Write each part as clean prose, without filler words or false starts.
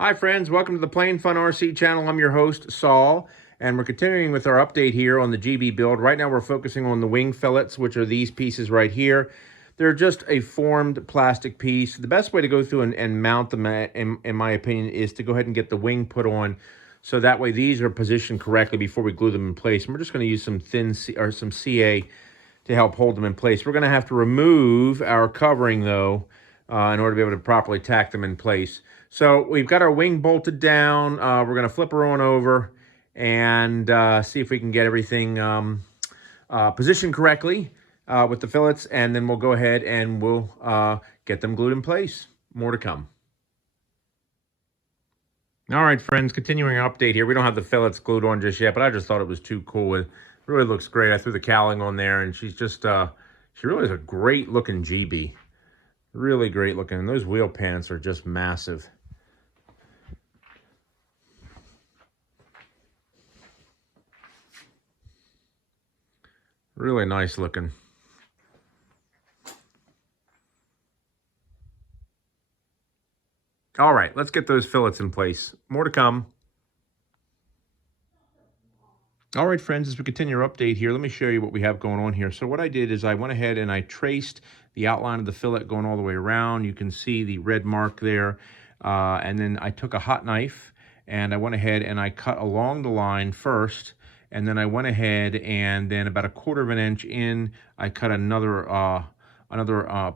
Hi friends, welcome to the Plain Fun RC channel. I'm your host, Saul, and we're continuing with our update here on the GB build. Right now we're focusing on the wing fillets, which are these pieces right here. They're just a formed plastic piece. The best way to go through and mount them, in my opinion, is to go ahead and get the wing put on, so that way these are positioned correctly before we glue them in place. And we're just going to use some some CA to help hold them in place. We're going to have to remove our covering, though, in order to be able to properly tack them in place. So we've got our wing bolted down. We're going to flip her on over and see if we can get everything positioned correctly with the fillets, and then we'll go ahead and we'll get them glued in place. More to come. All right, friends, continuing our update here. We don't have the fillets glued on just yet, but I just thought it was too cool. It really looks great. I threw the cowling on there, and she's just, she really is a great looking GB. Really great looking. And those wheel pants are just massive. Really nice looking. All right, let's get those fillets in place. More to come. All right, friends, as we continue our update here, let me show you what we have going on here. So what I did is I went ahead and I traced the outline of the fillet going all the way around. You can see the red mark there. And then I took a hot knife and I went ahead and I cut along the line first. And then I went ahead and then about 1/4 of an inch in, I cut another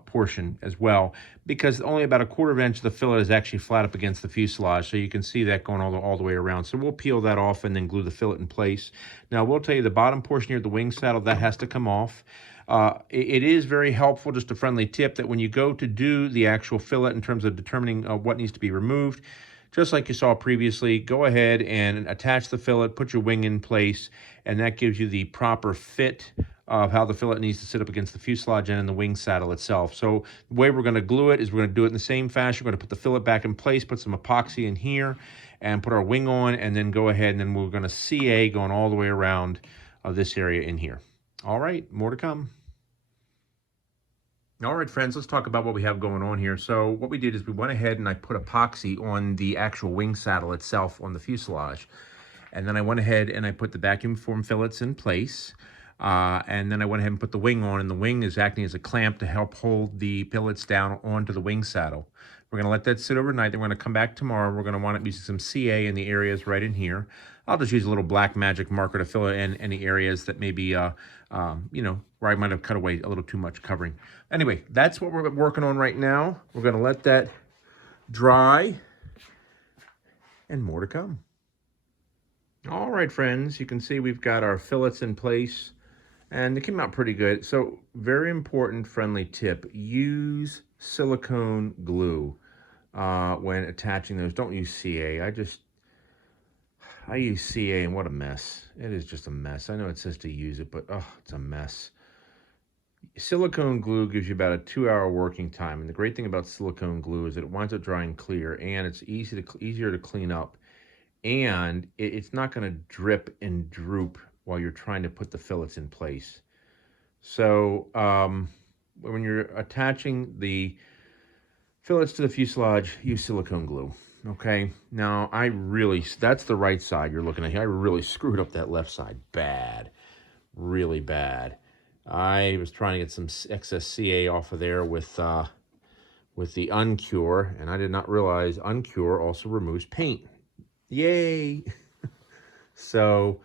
portion as well, because only about 1/4 of an inch of the fillet is actually flat up against the fuselage, so you can see that going all the way around. So we'll peel that off and then glue the fillet in place. Now we'll tell you the bottom portion here, the wing saddle, that has to come off. It is very helpful, just a friendly tip, that when you go to do the actual fillet in terms of determining what needs to be removed, just like you saw previously, go ahead and attach the fillet, put your wing in place, and that gives you the proper fit of how the fillet needs to sit up against the fuselage and in the wing saddle itself. So the way we're going to glue it is we're going to do it in the same fashion. We're going to put the fillet back in place, put some epoxy in here, and put our wing on, and then go ahead and then we're going to CA going all the way around this area in here. All right, more to come. All right, friends, let's talk about what we have going on here. So what we did is we went ahead and I put epoxy on the actual wing saddle itself on the fuselage. And then I went ahead and I put the vacuum form fillets in place. And then I went ahead and put the wing on, and the wing is acting as a clamp to help hold the fillets down onto the wing saddle. We're going to let that sit overnight. Then we're going to come back tomorrow. We're going to wind up using some CA in the areas right in here. I'll just use a little black magic marker to fill in any areas that maybe, you know, where I might have cut away a little too much covering. Anyway, that's what we're working on right now. We're going to let that dry, and more to come. All right, friends, you can see we've got our fillets in place, and they came out pretty good. So very important friendly tip, use silicone glue when attaching those. Don't use CA. I use CA, and what a mess. It is just a mess. I know it says to use it, but oh, it's a mess. Silicone glue gives you about a 2-hour working time, and the great thing about silicone glue is that it winds up drying clear, and it's easier to clean up, and it's not going to drip and droop while you're trying to put the fillets in place. So when you're attaching the fillets to the fuselage, use silicone glue. Okay, now that's the right side you're looking at here. I really screwed up that left side bad, really bad. I was trying to get some excess CA off of there with the Uncure, and I did not realize Uncure also removes paint. Yay! So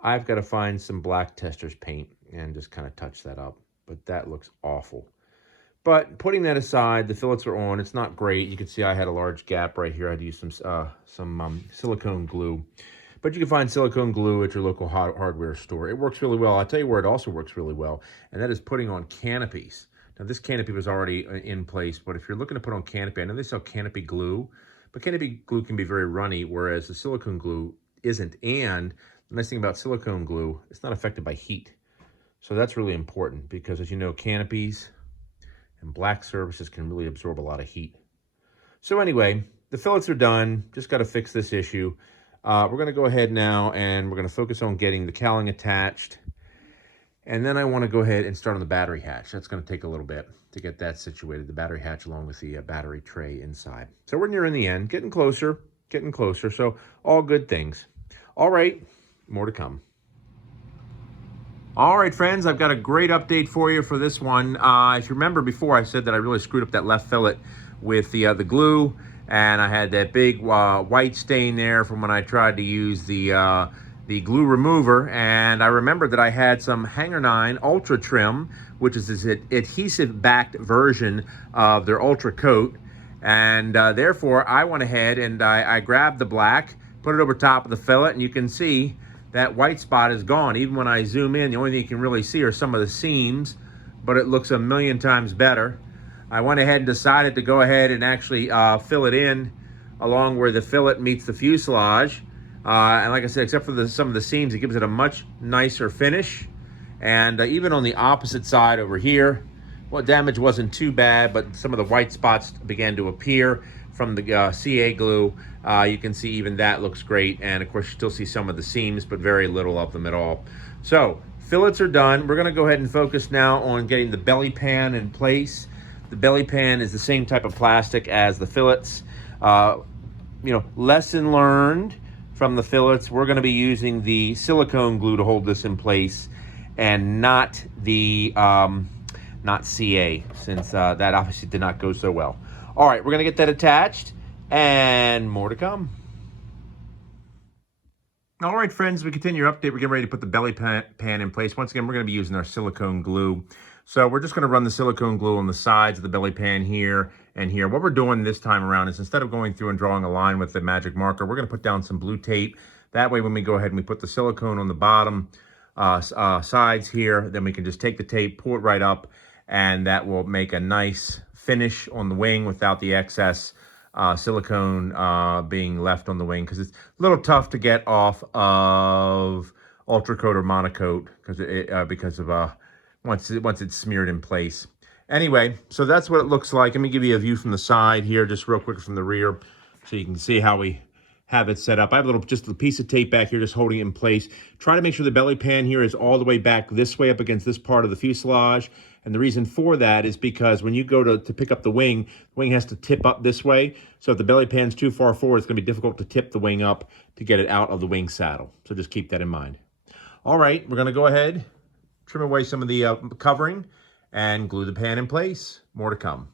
I've got to find some black tester's paint and just kind of touch that up, but that looks awful. But putting that aside, the fillets are on. It's not great. You can see I had a large gap right here. I had to use some silicone glue. But you can find silicone glue at your local hardware store. It works really well. I'll tell you where it also works really well, and that is putting on canopies. Now, this canopy was already in place, but if you're looking to put on canopy, I know they sell canopy glue, but canopy glue can be very runny, whereas the silicone glue isn't. And the nice thing about silicone glue, it's not affected by heat. So that's really important because, as you know, canopies and black surfaces can really absorb a lot of heat. So anyway, the fillets are done. Just got to fix this issue. We're going to go ahead now and we're going to focus on getting the cowling attached. And then I want to go ahead and start on the battery hatch. That's going to take a little bit to get that situated, the battery hatch along with the battery tray inside. So we're nearing the end, getting closer. getting closer. So all good things. All right, more to come. All right, friends, I've got a great update for you for this one. If you remember before, I said that I really screwed up that left fillet with the glue, and I had that big white stain there from when I tried to use the glue remover. And I remembered that I had some Hanger 9 Ultra Trim, which is this adhesive-backed version of their Ultra Coat. And therefore, I went ahead and I grabbed the black, put it over top of the fillet, and you can see that white spot is gone. Even when I zoom in, the only thing you can really see are some of the seams, but it looks a million times better. I went ahead and decided to go ahead and actually fill it in along where the fillet meets the fuselage. And like I said, except for some of the seams, it gives it a much nicer finish. And even on the opposite side over here, well, damage wasn't too bad, but some of the white spots began to appear from the CA glue. You can see even that looks great. And of course, you still see some of the seams, but very little of them at all. So fillets are done. We're gonna go ahead and focus now on getting the belly pan in place. The belly pan is the same type of plastic as the fillets. You know, lesson learned from the fillets, we're gonna be using the silicone glue to hold this in place and not the not CA, since that obviously did not go so well. All right, we're gonna get that attached and more to come. All right, friends, we continue our update. We're getting ready to put the belly pan in place. Once again, we're gonna be using our silicone glue. So we're just gonna run the silicone glue on the sides of the belly pan here and here. What we're doing this time around is instead of going through and drawing a line with the magic marker, we're gonna put down some blue tape. That way, when we go ahead and we put the silicone on the bottom sides here, then we can just take the tape, pull it right up, and that will make a nice finish on the wing without the excess silicone being left on the wing, because it's a little tough to get off of Ultra Coat or Monocoat because of once it's smeared in place. Anyway, so that's what it looks like. Let me give you a view from the side here, just real quick from the rear, so you can see how we have it set up. I have just a piece of tape back here just holding it in place. Try to make sure the belly pan here is all the way back this way up against this part of the fuselage. And the reason for that is because when you go to pick up the wing has to tip up this way. So if the belly pan's too far forward, it's gonna be difficult to tip the wing up to get it out of the wing saddle. So just keep that in mind. All right, we're gonna go ahead, trim away some of the covering and glue the pan in place. More to come.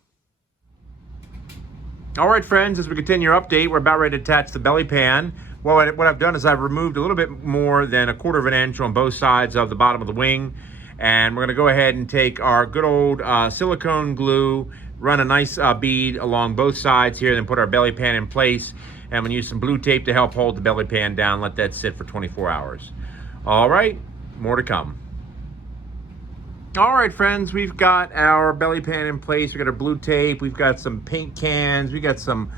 All right, friends, as we continue our update, we're about ready to attach the belly pan. Well, what I've done is I've removed a little bit more than 1/4 inch on both sides of the bottom of the wing. And we're gonna go ahead and take our good old silicone glue, run a nice bead along both sides here, then put our belly pan in place. And I'm gonna use some blue tape to help hold the belly pan down, let that sit for 24 hours. All right, more to come. All right, friends, we've got our belly pan in place. We've got our blue tape. We've got some paint cans. We got some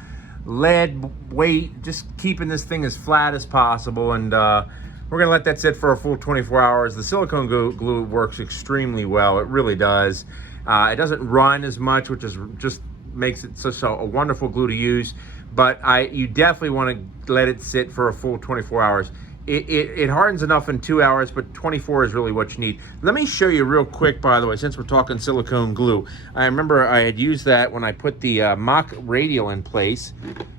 lead weight, just keeping this thing as flat as possible. And we're gonna let that sit for a full 24 hours. The silicone glue works extremely well. It really does. It doesn't run as much, which is just makes it such a wonderful glue to use. But you definitely want to let it sit for a full 24 hours. It hardens enough in 2 hours, but 24 is really what you need. Let me show you real quick, by the way, since we're talking silicone glue. I remember I had used that when I put the mock radial in place.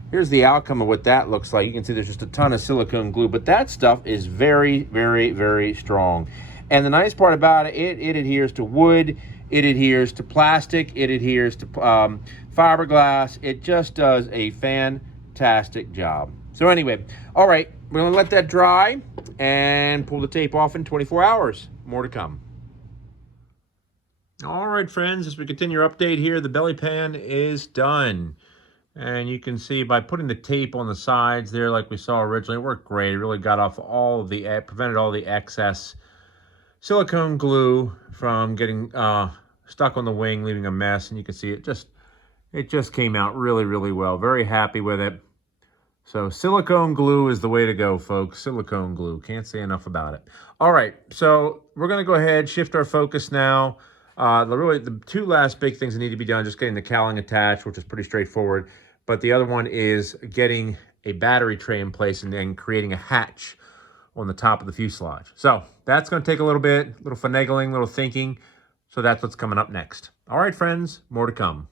Here's the outcome of what that looks like. You can see there's just a ton of silicone glue, but that stuff is very, very, very strong. And the nice part about it, it adheres to wood, it adheres to plastic, it adheres to fiberglass. It just does a fantastic job. So anyway, all right, we're gonna let that dry and pull the tape off in 24 hours. More to come. All right, friends, as we continue our update here, the belly pan is done. And you can see by putting the tape on the sides there like we saw originally, it worked great. It really got off all of the, prevented all the excess silicone glue from getting stuck on the wing, leaving a mess. And you can see it just came out really, really well. Very happy with it. So silicone glue is the way to go, folks. Silicone glue. Can't say enough about it. All right, so we're going to go ahead, shift our focus now. The two last big things that need to be done, just getting the cowling attached, which is pretty straightforward. But the other one is getting a battery tray in place and then creating a hatch on the top of the fuselage. So that's going to take a little bit, a little finagling, a little thinking. So that's what's coming up next. All right, friends, more to come.